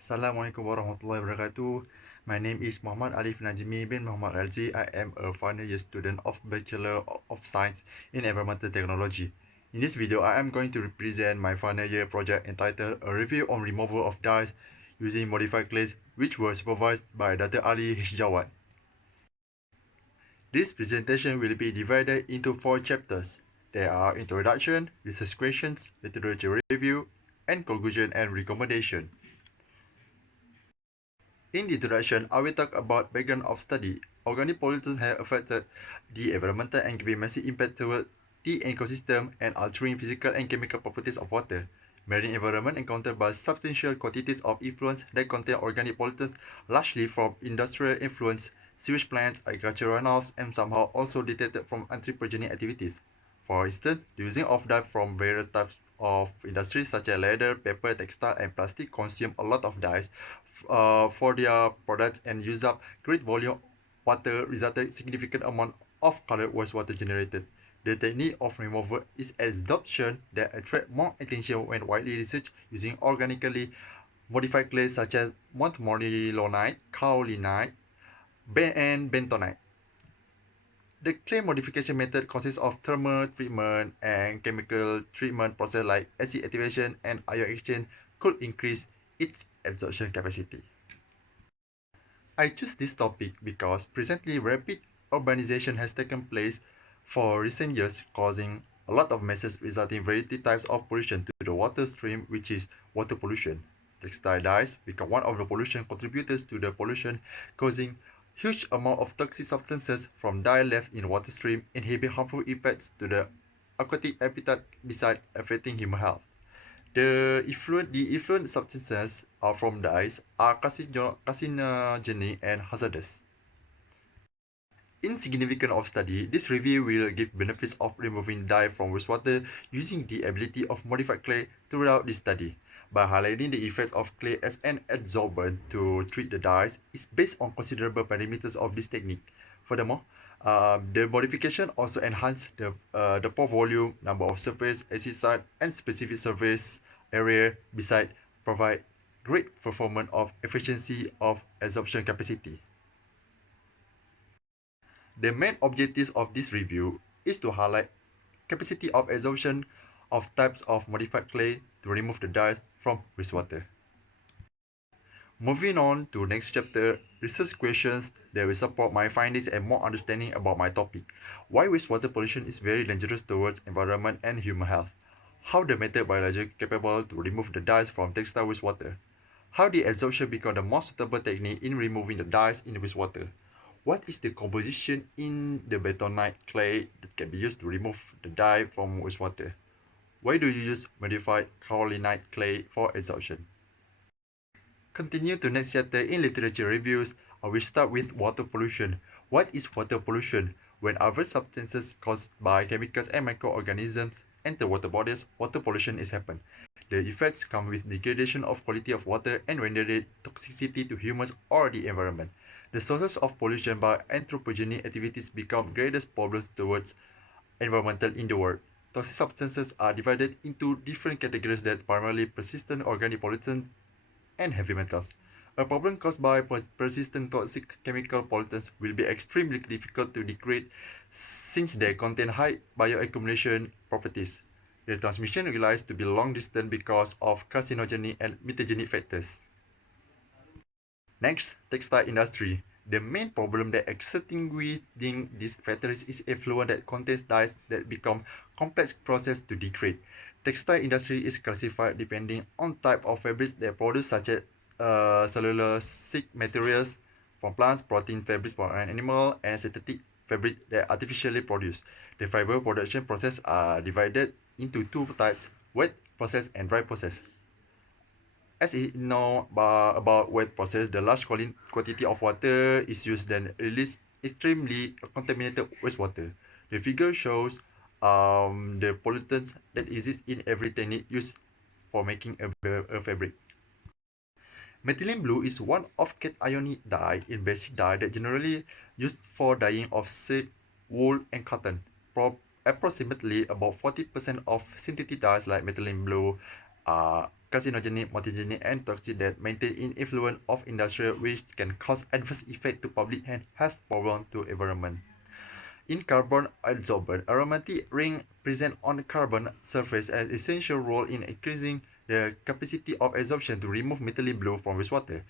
Assalamualaikum warahmatullahi wabarakatuh. My name is Muhammad Alif Najmi bin Muhammad RADZI. I am a final year student of Bachelor of Science in Environmental Technology. In this video, I am going to represent my final year project entitled A Review on Removal of Dyes Using Modified Clays, which was supervised by Dr. Ali Hishjawat. This presentation will be divided into 4 chapters. There are Introduction, Research Questions, Literature Review, and Conclusion and Recommendation. In the introduction, I will talk about background of study. Organic pollutants have affected the environmental and giving massive impact toward the ecosystem and altering physical and chemical properties of water. Marine environment encountered by substantial quantities of effluents that contain organic pollutants, largely from industrial influence, sewage plants, agricultural runoffs, and somehow also detected from anthropogenic activities. For instance, the using of dye from various types of industries such as leather, paper, textile, and plastic consume a lot of dyes for their products and use up great volume water, resulting significant amount of colored wastewater generated. The technique of removal is adsorption that attract more attention when widely researched using organically modified clays such as montmorillonite, kaolinite, and bentonite. The clay modification method consists of thermal treatment and chemical treatment process like acid activation and ion exchange could increase its absorption capacity. I choose this topic because presently rapid urbanization has taken place for recent years, causing a lot of messes resulting in variety types of pollution to the water stream, which is water pollution. Textile dyes become one of the pollution contributors to the pollution, causing huge amount of toxic substances from dye left in water stream, inhibit harmful effects to the aquatic habitat besides affecting human health. The effluent substances are from dyes are carcinogenic and hazardous. Insignificant of study, this review will give benefits of removing dye from wastewater using the ability of modified clay throughout this study. By highlighting the effects of clay as an adsorbent to treat the dyes is based on considerable parameters of this technique. Furthermore, the modification also enhance the pore volume, number of surface, acid site, and specific surface area, beside provide great performance of efficiency of absorption capacity. The main objectives of this review is to highlight capacity of absorption of types of modified clay to remove the dyes from wastewater. Moving on to next chapter, research questions that will support my findings and more understanding about my topic. Why wastewater pollution is very dangerous towards environment and human health. How the method biologically capable to remove the dyes from textile wastewater. How the absorption become the most suitable technique in removing the dyes in wastewater. What is the composition in the bentonite clay that can be used to remove the dye from wastewater? Why do you use modified kaolinite clay for absorption? Continue to next chapter in literature reviews. I will start with water pollution. What is water pollution? When other substances caused by chemicals and microorganisms enter water bodies, water pollution is happen. The effects come with degradation of quality of water and render toxicity to humans or the environment. The sources of pollution by anthropogenic activities become greatest problems towards environmental in the world. Toxic substances are divided into different categories that primarily persistent organic pollutants and heavy metals. A problem caused by persistent toxic chemical pollutants will be extremely difficult to degrade since they contain high bioaccumulation properties. Their transmission relies to be long distance because of carcinogenic and mutagenic factors. Next, textile industry. The main problem that extinguishing these factories is effluent that contains dyes that become complex process to degrade. Textile industry is classified depending on type of fabrics they produce, such as cellulosic materials from plants, protein fabrics from an animal, and synthetic fabric that artificially produced. The fiber production process are divided into two types: wet process and dry process. As you know about wet process, the large quantity of water is used then release extremely contaminated wastewater. The figure shows the pollutants that exist in every technique used for making a fabric. Methylene blue is one of cationic dye in basic dye that generally used for dyeing of silk, wool, and cotton. Approximately about 40% of synthetic dyes like methylene blue are carcinogenic, mutagenic, and toxic that maintain in influence of industrial which can cause adverse effect to public and health problem to environment. In carbon adsorbent, aromatic ring present on the carbon surface as essential role in increasing the capacity of absorption to remove methylene blue from wastewater.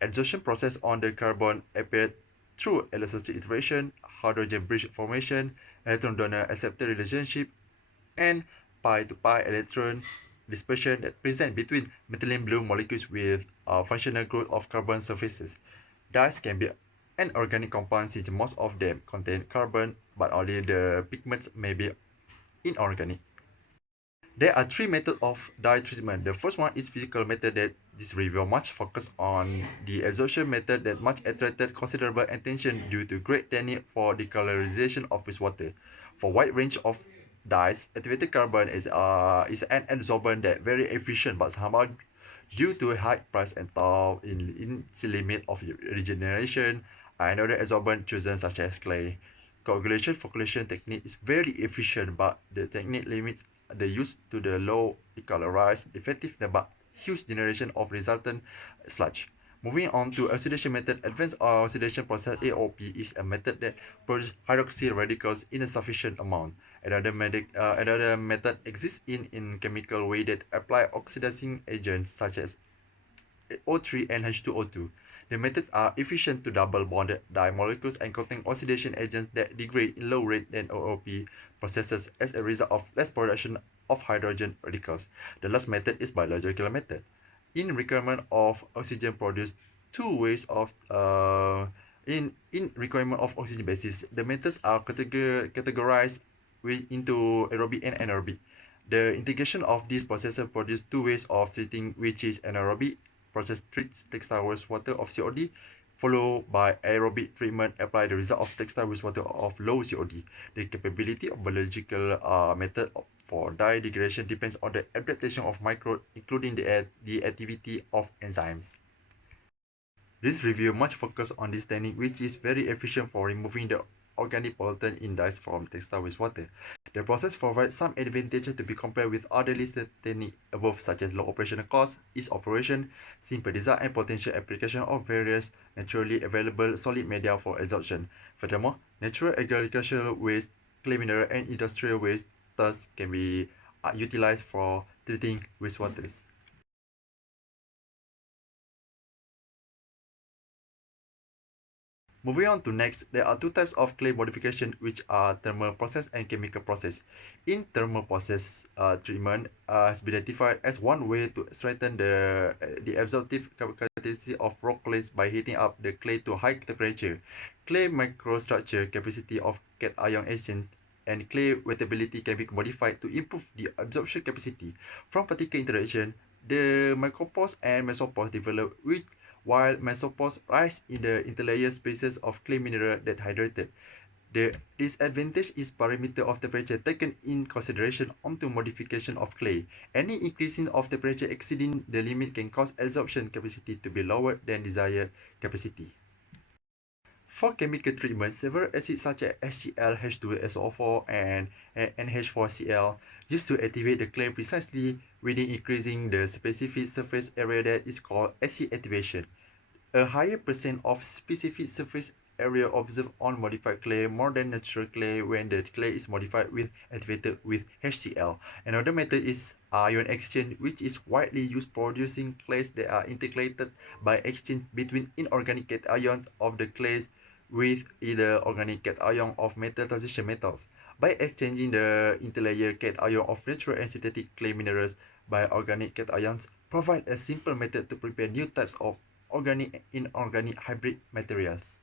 Absorption process on the carbon appear through electrolytic iteration, hydrogen bridge formation, electron donor acceptor relationship, and pi to pi electron dispersion that present between methylene blue molecules with functional group of carbon surfaces. Dyes can be an organic compound since most of them contain carbon, but only the pigments may be inorganic. There are three methods of dye treatment. The first one is physical method that this review much focus on the absorption method that much attracted considerable attention due to great technique for decolorization of wastewater. For wide range of dyes, activated carbon is an adsorbent that very efficient but somehow due to high price and tough in its limit of regeneration. Another adsorbent chosen such as clay. Coagulation flocculation technique is very efficient but the technique limits the use to the low decolorized effective but huge generation of resultant sludge. Moving on to oxidation method, advanced oxidation process AOP is a method that produces hydroxyl radicals in a sufficient amount. Another method exists in chemical way that apply oxidizing agents such as O3 and H2O2. The methods are efficient to double bonded dye molecules and contain oxidation agents that degrade in low rate than OOP processes as a result of less production of hydrogen radicals. The last method is biological method. In requirement of oxygen produced two ways of in requirement of oxygen basis, the methods are categorized into aerobic and anaerobic. The integration of these processes produce two ways of treating, which is anaerobic process treats textile wastewater of COD, followed by aerobic treatment apply the result of textile wastewater of low COD. The capability of biological method for dye degradation depends on the adaptation of microbes, including the activity of enzymes. This review much focus on this technique which is very efficient for removing the organic pollutant in dyes from textile wastewater. The process provides some advantages to be compared with other listed techniques above such as low operational cost, ease operation, simple design and potential application of various naturally available solid media for absorption. Furthermore, natural agricultural waste, clay mineral and industrial waste thus can be utilized for treating wastewaters. Moving on to next, there are two types of clay modification which are thermal process and chemical process. In thermal process treatment has been identified as one way to strengthen the absorptive capacity of rock clays by heating up the clay to high temperature. Clay microstructure capacity of cation exchange and clay wettability can be modified to improve the absorption capacity. From particle interaction, the micropores and mesopores develop while mesopores rise in the interlayer spaces of clay mineral that hydrated. The disadvantage is parameter of temperature taken in consideration onto modification of clay. Any increasing of temperature exceeding the limit can cause absorption capacity to be lower than desired capacity. For chemical treatment, several acids such as HCl, H2SO4, and NH4Cl used to activate the clay precisely within increasing the specific surface area that is called acid activation. A higher percent of specific surface area observed on modified clay more than natural clay when the clay is modified with activated with HCl. Another method is ion exchange, which is widely used producing clays that are integrated by exchange between inorganic cations of the clay with either organic cation of metal transition metals. By exchanging the interlayer cation of natural and synthetic clay minerals by organic cations, provide a simple method to prepare new types of organic and inorganic hybrid materials.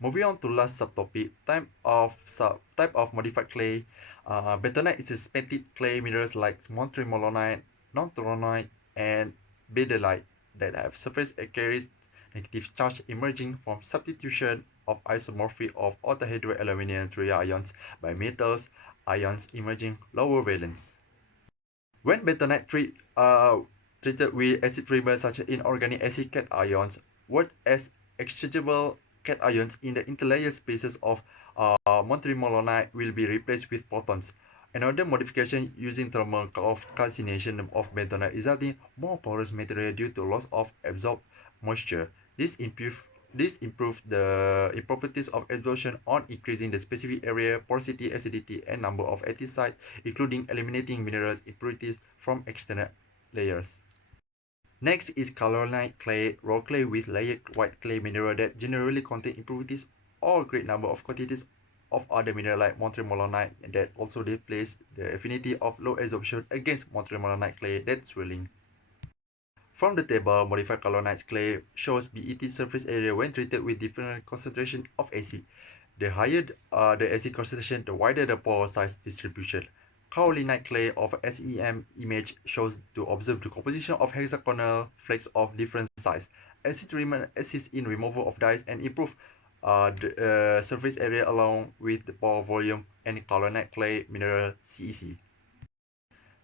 Moving on to last subtopic, type of modified clay. Bentonite is a spatite clay minerals like montremolinite, non-toromonite, and bedelite that have surface carries negative charge emerging from substitution of isomorphy of octahedroaluminum ions by metals ions emerging lower valence. When bentonite treated with acid treatment such as inorganic acid cations work as exchangeable cations in the interlayer spaces of montrimolonite will be replaced with photons. Another modification using thermal calcination of bentonite resulting more porous material due to loss of absorbed moisture. This improves the properties of absorption on increasing the specific area, porosity, acidity, and number of active sites, including eliminating minerals impurities from external layers. Next is colorlite clay, raw clay with layered white clay mineral that generally contain impurities or great number of quantities of other mineral like montrimolonite that also displays the affinity of low absorption against montrimolonite clay that swelling. From the table, modified colonized clay shows BET surface area when treated with different concentration of acid. The higher the acid concentration, the wider the pore size distribution. Kaolinite clay of SEM image shows to observe the composition of hexagonal flakes of different size. Acid treatment assists in removal of dyes and improve the surface area along with the pore volume and kaolinite clay mineral CEC.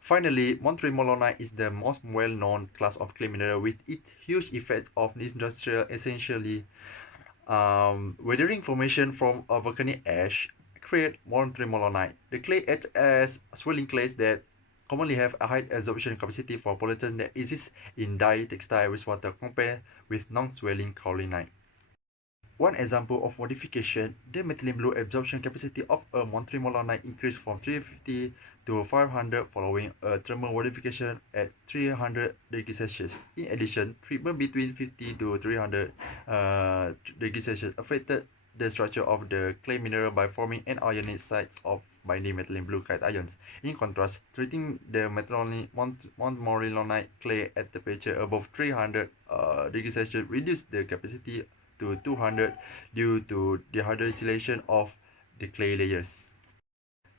Finally, montrimolonite is the most well-known class of clay mineral with its huge effects of industrial essentially weathering formation from a volcanic ash create montrimolonite. The clay acts as swelling clays that commonly have a high absorption capacity for pollutants that exist in dye, textile, wastewater compared with non-swelling kaolinite. One example of modification, the methylene blue absorption capacity of a montrimolonite increased from 350 to 500 following a thermal modification at 300 degrees Celsius. In addition, treatment between 50 to 300 degrees Celsius affected the structure of the clay mineral by forming anionic sites of binding methylene blue cations. In contrast, treating the montmorillonite clay at temperature above 300 degrees Celsius reduced the capacity to 200 due to dehydrogenation of the clay layers.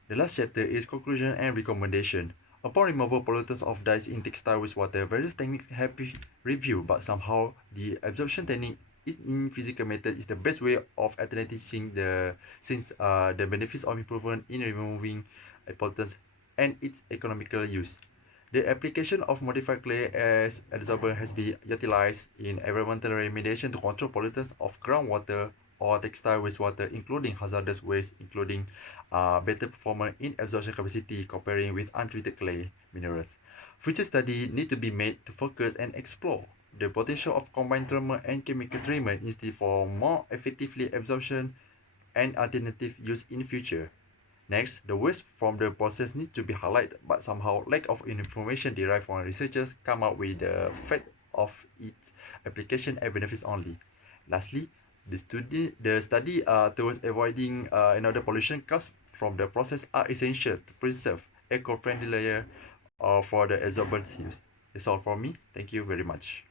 The last chapter is conclusion and recommendation. Upon removal pollutants of dyes in textile wastewater, various techniques have been reviewed, but somehow the absorption technique in physical method is the best way of alternating the benefits of improvement in removing pollutants and its economical use. The application of modified clay as adsorber has been utilized in environmental remediation to control pollutants of groundwater or textile wastewater, including hazardous waste, including better performance in absorption capacity comparing with untreated clay minerals. Future study need to be made to focus and explore the potential of combined thermal and chemical treatment instead for more effectively absorption and alternative use in future. Next, the waste from the process needs to be highlighted, but somehow lack of information derived from researchers come up with the fact of its application and benefits only. Lastly, the study towards avoiding another pollution caused from the process are essential to preserve eco-friendly layer for the absorbent use. That's all from me. Thank you very much.